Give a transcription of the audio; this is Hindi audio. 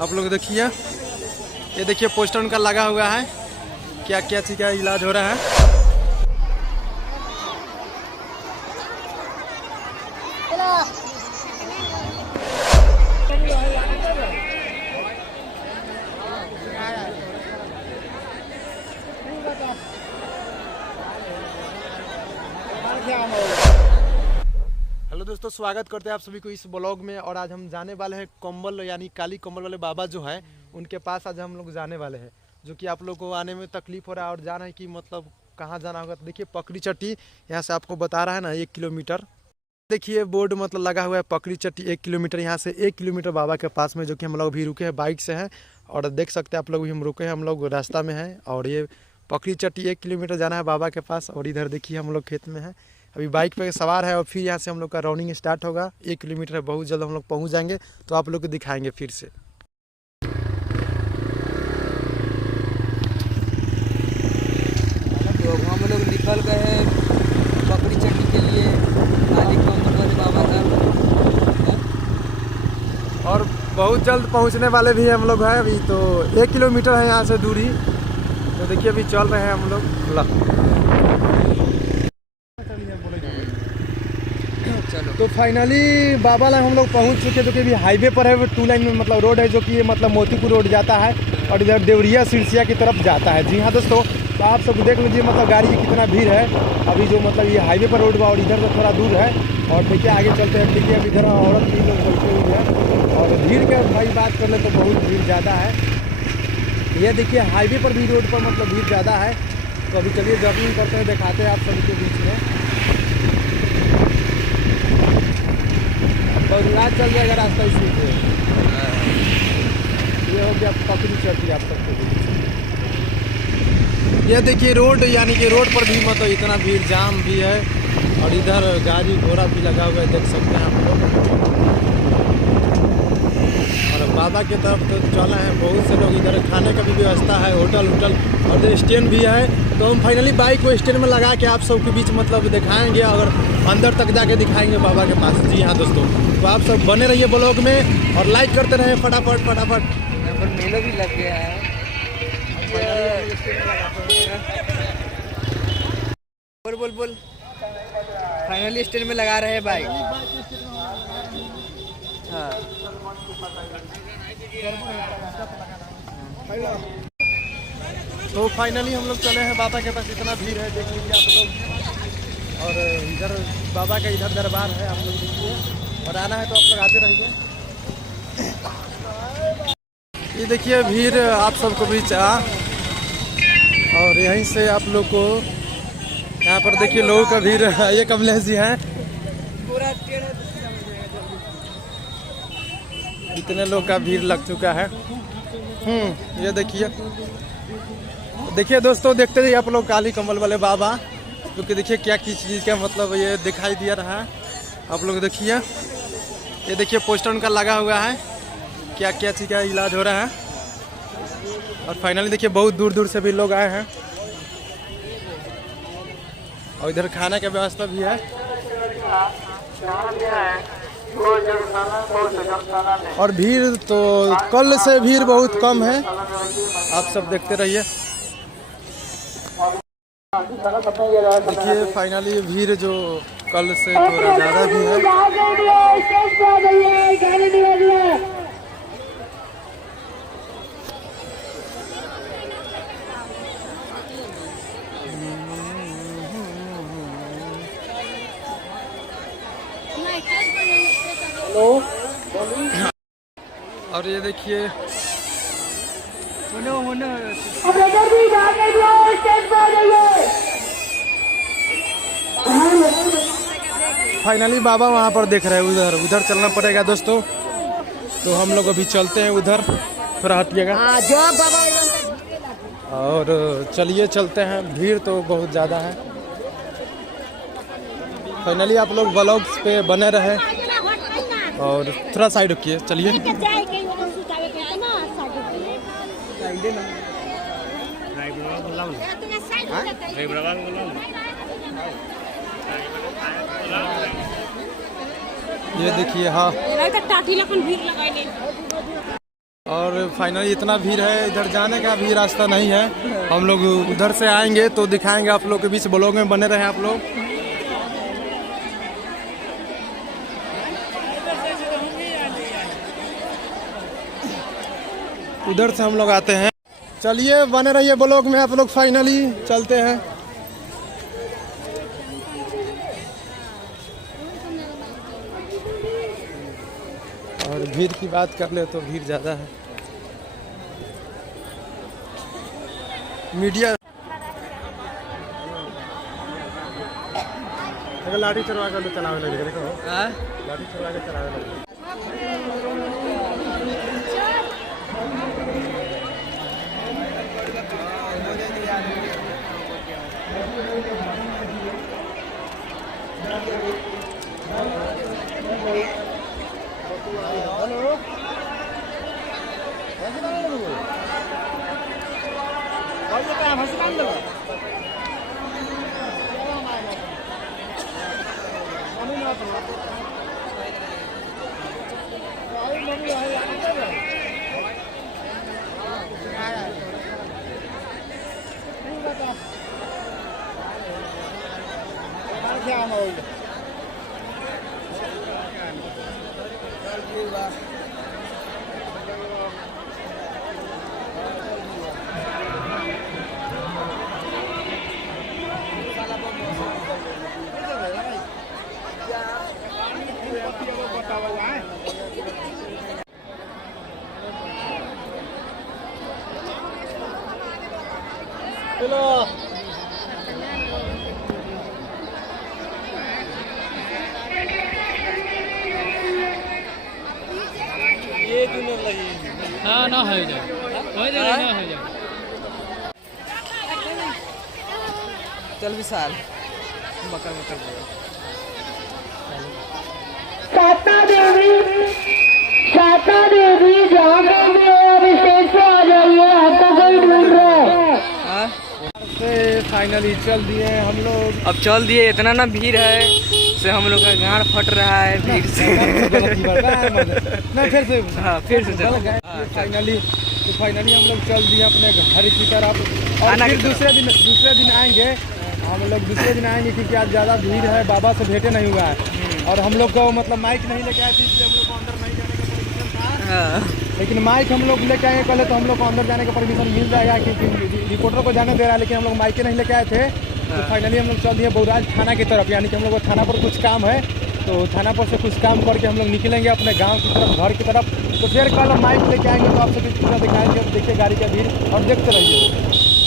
आप लोग देखिए, ये देखिए पोस्टर उनका लगा हुआ है, क्या क्या चीज़ का इलाज हो रहा है। हेलो दोस्तों, स्वागत करते हैं आप सभी को इस ब्लॉग में। और आज हम जाने वाले हैं कंबल यानी काली कंबल वाले बाबा जो है उनके पास आज हम लोग जाने वाले हैं, जो कि आप लोग को आने में तकलीफ हो रहा है और जाना है कि मतलब कहाँ जाना होगा। तो देखिए पकड़ी चट्टी यहाँ से आपको बता रहा है ना 1 किलोमीटर। देखिए बोर्ड मतलब लगा हुआ है पकड़ी चट्टी 1 किलोमीटर, यहाँ से 1 किलोमीटर बाबा के पास में, जो कि हम लोग अभी रुके हैं बाइक से हैं। और देख सकते हैं आप लोग, हम रुके हैं, हम लोग रास्ता में हैं। और ये पकड़ी चट्टी 1 किलोमीटर जाना है बाबा के पास। और इधर देखिए हम लोग खेत में हैं, अभी बाइक पे सवार है। और फिर यहाँ से हम लोग का रनिंग स्टार्ट होगा। 1 किलोमीटर है, बहुत जल्द हम लोग पहुँच जाएंगे, तो आप लोग को दिखाएंगे फिर से। तो हम लोग निकल गए हैं पकड़ी चट्टी के लिए, काली कंबल वाले बाबा का। और बहुत जल्द पहुँचने वाले भी हम लोग हैं। अभी तो 1 किलोमीटर है यहाँ से दूरी। तो देखिए अभी चल रहे हैं हम लोग। चलो तो फाइनली बाबा लाइन हम लोग पहुंच चुके, जो कि अभी हाईवे पर है। वो 2 लाइन में मतलब रोड है, जो कि ये मतलब मोतीपुर रोड जाता है और इधर देवरिया सिरसिया की तरफ जाता है। जी हाँ दोस्तों, तो आप सब देख लीजिए मतलब गाड़ी की कितना भीड़ है अभी, जो मतलब ये हाईवे पर रोड हुआ और इधर से थोड़ा दूर है। और देखिए आगे चलते हैं। देखिए अब इधर औरत भी लोग चलते हुए हैं। और भीड़ के भाई बात कर ले तो बहुत भीड़ ज़्यादा है। ये देखिए हाईवे पर भी रोड पर मतलब भीड़ ज़्यादा है। तो अभी चलिए जर्निंग करते हैं, दिखाते हैं आप सभी के बीच में। और रात चल जाएगा रास्ता इसी पे। ये हो गया पकड़ी चट्टी आप सबको। ये देखिए रोड, यानी कि रोड पर भी मतलब इतना भीड़ जाम भी है। और इधर गाड़ी घोड़ा भी लगा हुआ है, देख सकते हैं आप लोग। और बाबा की तरफ तो चला है बहुत से लोग। इधर खाने का भी व्यवस्था है, होटल और जो स्टैंड भी है। तो हम फाइनली बाइक को स्टैंड में लगा के आप सबके बीच मतलब दिखाएंगे और अंदर तक जाके दिखाएंगे बाबा के पास। जी हाँ दोस्तों, तो आप सब बने रहिए ब्लॉग में और लाइक करते रहे फटाफट। यहाँ पर मेला भी लग गया है। बोल फाइनली स्टैंड में लगा रहे हैं बाइक। हाँ तो फाइनली हम लोग चले हैं बाबा के पास। इतना भीड़ है, देख लीजिए आप लोग। और इधर बाबा का इधर दरबार है, आप लोग देखिए। और आना है तो आप लोग आते रहिए। ये देखिए भीड़ आप सबको भी चाह। और यहीं से आप लोग को यहाँ पर देखिए लोगों का भीड़ है। ये कमलेश जी हैं, इतने लोग का भीड़ लग चुका है। ये देखिए दोस्तों, देखते रहिए आप लोग काली कंबल वाले बाबा, क्योंकि देखिए क्या किस चीज़ का मतलब ये दिखाई दिया रहा है। आप लोग देखिए, ये देखिए पोस्टर उनका लगा हुआ है, क्या क्या चीज़ का इलाज हो रहा है। और फाइनली देखिए बहुत दूर दूर से भी लोग आए हैं। और इधर खाने का व्यवस्था भी है। और भीड़ तो कल से भीड़ बहुत कम है, आप सब देखते रहिए। देखिए फाइनली भीड़ जो कल से थोड़ा ज़्यादा भी है। और ये देखिए फाइनली बाबा वहाँ पर देख रहे हैं। उधर चलना पड़ेगा दोस्तों। तो हम लोग अभी चलते हैं उधर, थोड़ा हटिएगा। और चलिए चलते हैं, भीड़ तो बहुत ज़्यादा है। फाइनली आप लोग ब्लॉग्स पे बने रहे और थोड़ा साइड रखिए। चलिए ये देखिए। हाँ और फाइनली इतना भीड़ है, इधर जाने का भी रास्ता नहीं है। हम लोग उधर से आएंगे तो दिखाएंगे आप लोग के बीच, ब्लॉग में बने रहे आप लोग। उधर से हम लोग आते हैं। चलिए बने रहिए ब्लॉग में आप लोग, फाइनली चलते हैं। और भीड़ की बात कर ले तो भीड़ ज़्यादा है। मीडिया अगर लाठी चलवा कर चलावे लगे, देखो लाठी चलवा के चलावे लगे। हाँ ना हो जाए, हो जाए ना हो जाए। चल विशाल मकर में कर साता देवी जहाँ पे अभिषेक से आ जाइए, आपको कोई ढूंढ रहा है। फाइनली चल दिए हम लोग। अब चल दिए, इतना ना भीड़ है से हम लोग का गाड़ फट रहा है भीड़ से। नहीं फिर से फिर से चल फाइनली हम लोग चल दिए अपने घर की तरफ। और फिर दूसरे दिन आएंगे हम लोग, दूसरे दिन आएंगे क्योंकि आज ज़्यादा भीड़ है, बाबा से भेंटे नहीं हुआ है। और हम लोग को मतलब माइक नहीं लेके आए थे, इसलिए हम लोग को अंदर नहीं जाने का परमिशन था। लेकिन माइक हम लोग लेके आएंगे पहले, तो हम लोग को अंदर जाने का परमिशन मिल जाएगा क्योंकि रिपोर्टर को जाने दे रहा है। लेकिन हम लोग माइक नहीं लेके आए थे, तो फाइनली हम लोग चल दिए बौराज थाना की तरफ। यानी कि हम लोग को थाना पर कुछ काम है, तो थाना पर से कुछ काम करके हम लोग निकलेंगे अपने गांव की तरफ, घर की तरफ। तो फिर कल हम माइक लेके आएंगे तो आप सभी पूरा दिखाएंगे। देखिए गाड़ी का भीड़ और देखते रहिए।